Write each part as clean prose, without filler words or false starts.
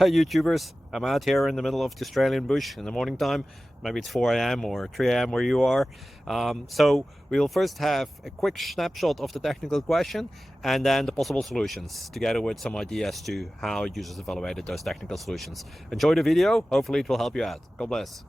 Hi YouTubers, I'm out here in the middle of the Australian bush in the morning time. Maybe it's 4 a.m. or 3 a.m. where you are. So we'll first have a quick snapshot of the technical question and then the possible solutions, together with some ideas to how users evaluated those technical solutions. Enjoy the video, hopefully it will help you out. God bless.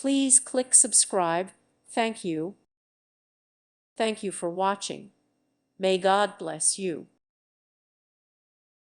Please click subscribe. Thank you. Thank you for watching. May God bless you.